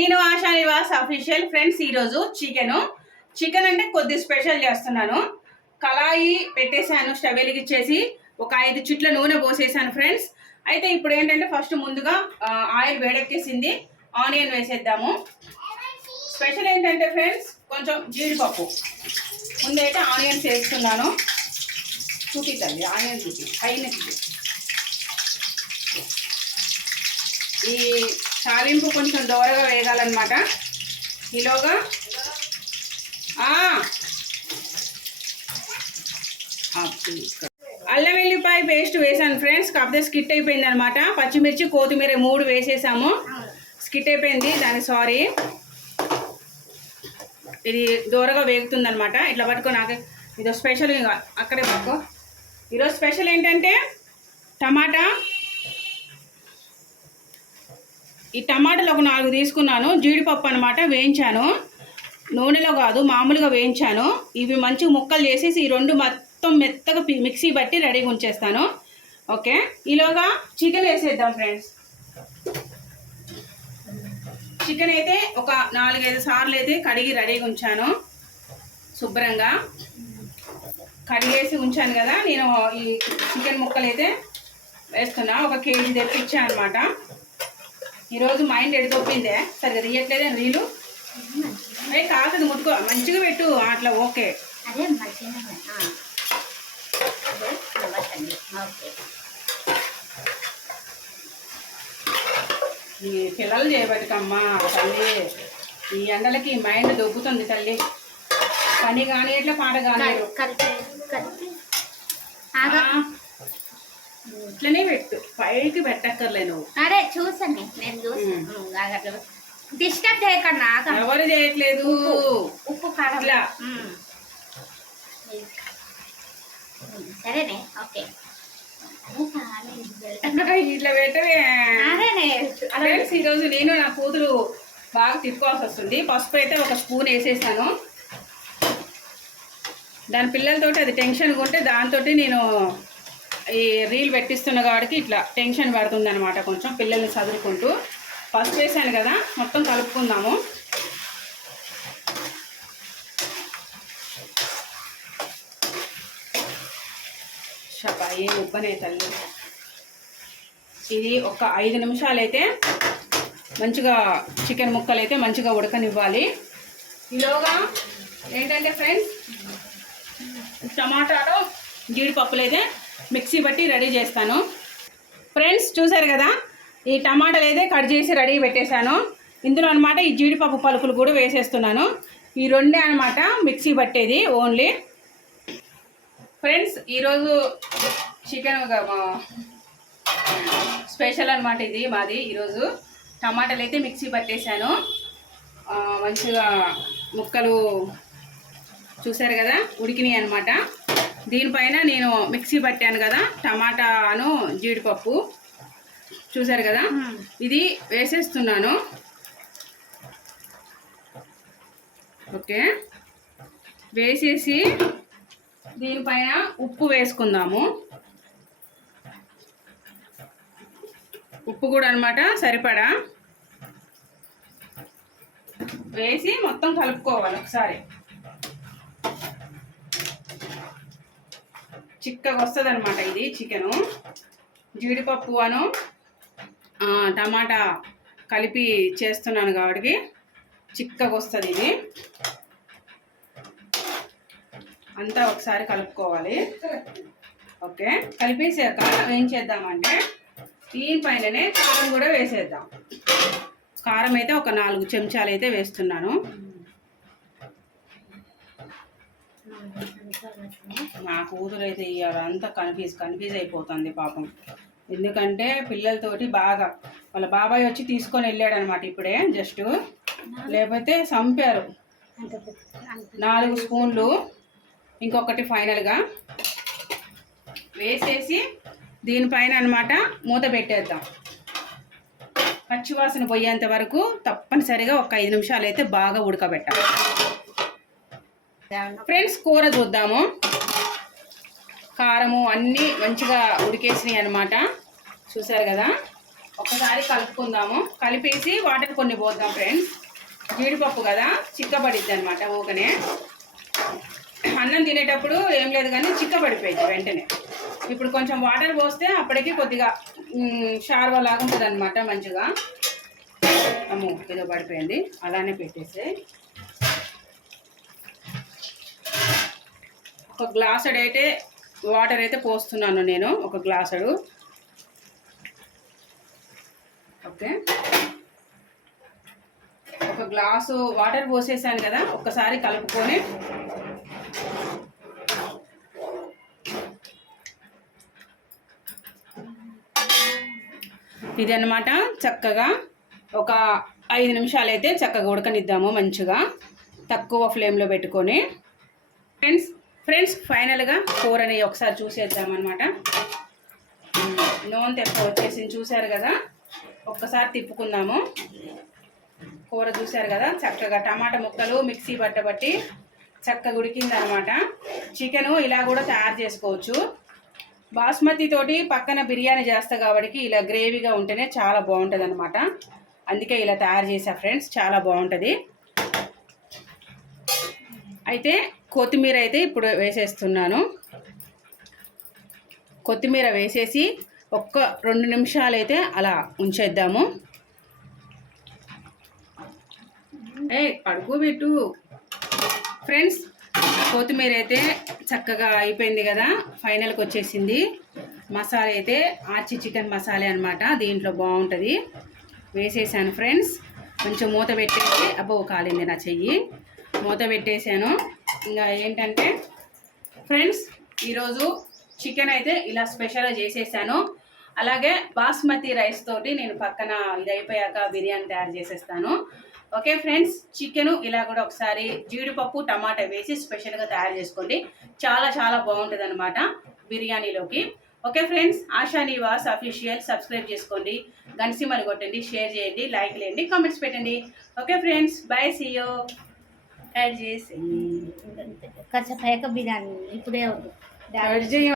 నేను Asha Nivas official friends ఈరోజు chicken. Chicken అంటే కొద్ది స్పెషల్ చేస్తున్నాను. కళాయి పెట్టేశాను స్టవ్ వెలిగిచ్చేసి ఒక ఐదు చిట్ల నూనె పోసేసాను ఫ్రెండ్స్ అయితే ఇప్పుడు ఏంటంటే ఫస్ట్ ముందుగా ఆయిల్ వేడెక్కేసింది. ఆనియన్ వేసేద్దాము. స్పెషల్ ఏంటంటే ఫ్రెండ్స్ కొంచెం జీడిపప్పు. ముందైతే ఆనియన్స్ వేస్తున్నాను. చూపిద్దండి ఆనియన్ చూపి పైన చూపి. ఈ తాలింపు కొంచెం దోరగా వేగాలన్నమాట. ఈలోగా అల్లం వెల్లిపాయ పేస్ట్ వేసాను ఫ్రెండ్స్. కాకపోతే స్కిట్ అయిపోయింది అనమాట పచ్చిమిర్చి కొత్తిమీర మూడు వేసేసాము. స్కిట్ అయిపోయింది దాని సారీ. ఇది దూరగా వేగుతుంది అనమాట ఇట్లా పట్టుకో నాకు ఇది స్పెషల్ అక్కడే పట్టుకో. ఈరోజు స్పెషల్ ఏంటంటే టమాటా ఈ టమాటాలు ఒక నాలుగు తీసుకున్నాను జీడిపప్పు అనమాట వేయించాను. నూనెలో కాదు మామూలుగా వేయించాను. ఇవి మంచి ముక్కలు చేసేసి ఈ రెండు మొత్తం మెత్తగా మిక్సీ బట్టి రెడీగా ఉంచేస్తాను. ఓకే? ఈలోగా చికెన్ వేసేద్దాం ఫ్రెండ్స్. చికెన్ అయితే ఒక నాలుగైదు సార్లు అయితే కడిగి రెడీగా ఉంచాను. శుభ్రంగా. కడిగేసి ఉంచాను కదా నేను ఈ చికెన్ ముక్కలు అయితే వేస్తున్నా. ఒక కేజీ తెప్పించాను అనమాట ఈరోజు మైండ్ ఎడితొప్పిందే సరిగ్గా తీయట్లేదే రీలు అదే కాదు ముట్టుకో. మంచిగా పెట్టు. అట్లా అదే ఓకే. ఈ పిల్లలు చేయబట్టుకమ్మా తల్లి. ఈ ఎండలకి మైండ్ దొబ్బుతుంది తల్లి. పని కానీ ఎట్లా పాట కానీ కలిపి కలిపి ఆ, ఆగా ఇట్లనే పెట్టు. పైకి పెట్టక్కర్లే నువ్వు. అరే చూసాను నేను చూసాను డిస్టర్బ్ చేయకండి ఎవరు చేయట్లేదు? ఉప్పు. కారం. సరేనే ఓకే. ఇట్లా పెట్టవే. ఫ్రెండ్స్ ఈరోజు నేను నా కూతురు బాగా తిప్పుకోవాల్సి వస్తుంది. పసుపు అయితే ఒక స్పూన్ వేసేసాను. దాని పిల్లలతోటి అది టెన్షన్ ఉంటే దాంతో నేను ఈ రీల్ పెట్టిస్తున్న కాబట్టి ఇట్లా టెన్షన్ పడుతుంది అనమాట కొంచెం పిల్లల్ని చదువుకుంటూ. ఫస్ట్ వేసాను కదా మొత్తం కలుపుకుందాము. షపా ఏం ఉబ్బనే తల్లి. ఇది ఒక ఐదు నిమిషాలు అయితే మంచిగా చికెన్ ముక్కలు అయితే మంచిగా ఉడకనివ్వాలి. ఈలోగా ఏంటంటే ఫ్రెండ్స్ టమాటాలు జీడిపప్పులు అయితే మిక్సీ బట్టి రెడీ చేస్తాను. ఫ్రెండ్స్ చూసారు కదా? ఈ టమాటాలు అయితే కట్ చేసి రెడీ పెట్టేశాను. ఇందులో అనమాట ఈ జీడిపప్పు పలుకులు కూడా వేసేస్తున్నాను. ఈ రెండే అనమాట మిక్సీ పట్టేది ఓన్లీ. ఫ్రెండ్స్ ఈరోజు చికెన్ స్పెషల్ అనమాట ఇది మాది ఈరోజు. టమాటాలు అయితే మిక్సీ పట్టేశాను. మంచిగా ముక్కలు చూసారు కదా? ఉడికినాయి అనమాట దీనిపైన నేను మిక్సీ పట్టాను కదా టమాటాను జీడిపప్పు. చూసారు కదా? ఇది వేసేస్తున్నాను. ఓకే. వేసేసి దీనిపైన ఉప్పు వేసుకుందాము. ఉప్పు కూడా అనమాట సరిపడా. వేసి మొత్తం కలుపుకోవాలి ఒకసారి. చిక్కగా వస్తుంది అనమాట ఇది చికెను. జీడిపప్పు అను టమాటా కలిపి చేస్తున్నాను కాబట్టి చిక్కగా వస్తుంది ఇది. అంతా ఒకసారి కలుపుకోవాలి. ఓకే కలిపేసాక ఏం చేద్దామంటే దీనిపైననే కారం కూడా వేసేద్దాం. కారం అయితే ఒక నాలుగు చెంచాలు అయితే వేస్తున్నాను. నా కూతురు అయితే ఇవాళ అంతా కన్ఫ్యూజ్ కన్ఫ్యూజ్ అయిపోతుంది పాపం. ఎందుకంటే పిల్లలతోటి బాగా వాళ్ళ బాబాయ్ వచ్చి తీసుకొని వెళ్ళాడు అనమాట ఇప్పుడే జస్ట్ లేకపోతే చంపారు. నాలుగు స్పూన్లు ఇంకొకటి ఫైనల్గా. వేసేసి దీనిపైన అనమాట మూత పెట్టేద్దాం. పచ్చివాసన పోయేంత వరకు తప్పనిసరిగా ఒక ఐదు నిమిషాలు అయితే బాగా ఉడకబెట్టాలి. ఫ్రెండ్స్ కూర చూద్దాము. కారము అన్నీ మంచిగా ఉడికేసినాయి అనమాట చూసారు కదా? ఒకసారి కలుపుకుందాము. కలిపేసి వాటర్ కొన్ని పోద్దాం ఫ్రెండ్స్. జీడిపప్పు కదా? చిక్కబడిద్ది అనమాట ఊకనే. అన్నం తినేటప్పుడు ఏం లేదు కానీ చిక్కబడిపోయింది వెంటనే. ఇప్పుడు కొంచెం వాటర్ పోస్తే అప్పటికి కొద్దిగా షార్వా లాగా ఉంటుంది అనమాట మంచిగా. అమ్మో ఏదో పడిపోయింది. అలానే పెట్టేసి ఒక గ్లాసుడు అయితే వాటర్ అయితే పోస్తున్నాను నేను ఒక గ్లాసుడు ఓకే. ఒక గ్లాసు వాటర్ పోసేసాను కదా ఒక్కసారి కలుపుకొని. ఇది అన్నమాట చక్కగా ఒక ఐదు నిమిషాలు అయితే చక్కగా ఉడకనిద్దాము మంచిగా తక్కువ ఫ్లేమ్లో పెట్టుకొని. ఫ్రెండ్స్ ఫ్రెండ్స్ ఫైనల్గా కూరని ఒకసారి చూసేద్దామన్నమాట. నూనె తెప్ప వచ్చేసింది చూశారు కదా? ఒక్కసారి తిప్పుకుందాము. కూర చూశారు కదా? చక్కగా టమాటా ముక్కలు మిక్సీ పట్టబట్టి చక్కగా ఉడికిందనమాట చికెను ఇలా కూడా తయారు చేసుకోవచ్చు. బాస్మతి తోటి పక్కన బిర్యానీ చేస్తా కాబట్టి ఇలా గ్రేవీగా ఉంటేనే చాలా బాగుంటుంది అనమాట అందుకే ఇలా తయారు చేసా ఫ్రెండ్స్ చాలా బాగుంటుంది. అయితే కొత్తిమీర అయితే ఇప్పుడు వేసేస్తున్నాను. కొత్తిమీర వేసేసి ఒక్క రెండు నిమిషాలు అయితే అలా ఉంచేద్దాము. ఏ పడుకోబెట్టు ఫ్రెండ్స్ కొత్తిమీర అయితే చక్కగా అయిపోయింది కదా ఫైనల్కి వచ్చేసింది. మసాలా అయితే ఆచి చికెన్ మసాలా అనమాట దీంట్లో బాగుంటుంది. వేసేసాను ఫ్రెండ్స్. కొంచెం మూత పెట్టేసి అబ్బో కాలింది నా చెయ్యి. మూత పెట్టేశాను ఇంకా ఏంటంటే ఫ్రెండ్స్ ఈరోజు చికెన్ అయితే ఇలా స్పెషల్గా చేసేసాను. అలాగే బాస్మతి రైస్ తోటి నేను పక్కన ఇది అయిపోయాక బిర్యానీ తయారు చేసేస్తాను. ఓకే ఫ్రెండ్స్ చికెన్ ఇలా కూడా ఒకసారి జీడిపప్పు టమాటా వేసి స్పెషల్గా తయారు చేసుకోండి. చాలా చాలా బాగుంటుంది అనమాట బిర్యానీలోకి. Okay friends Asha Nivas official subscribe చేసుకోండి. గన్సిమలు కొట్టండి షేర్ చేయండి లైక్ చేయండి కామెంట్స్ పెట్టండి. Okay friends bye see you add చేసి అయ్యాక బిర్యానీ ఇప్పుడే చేయ.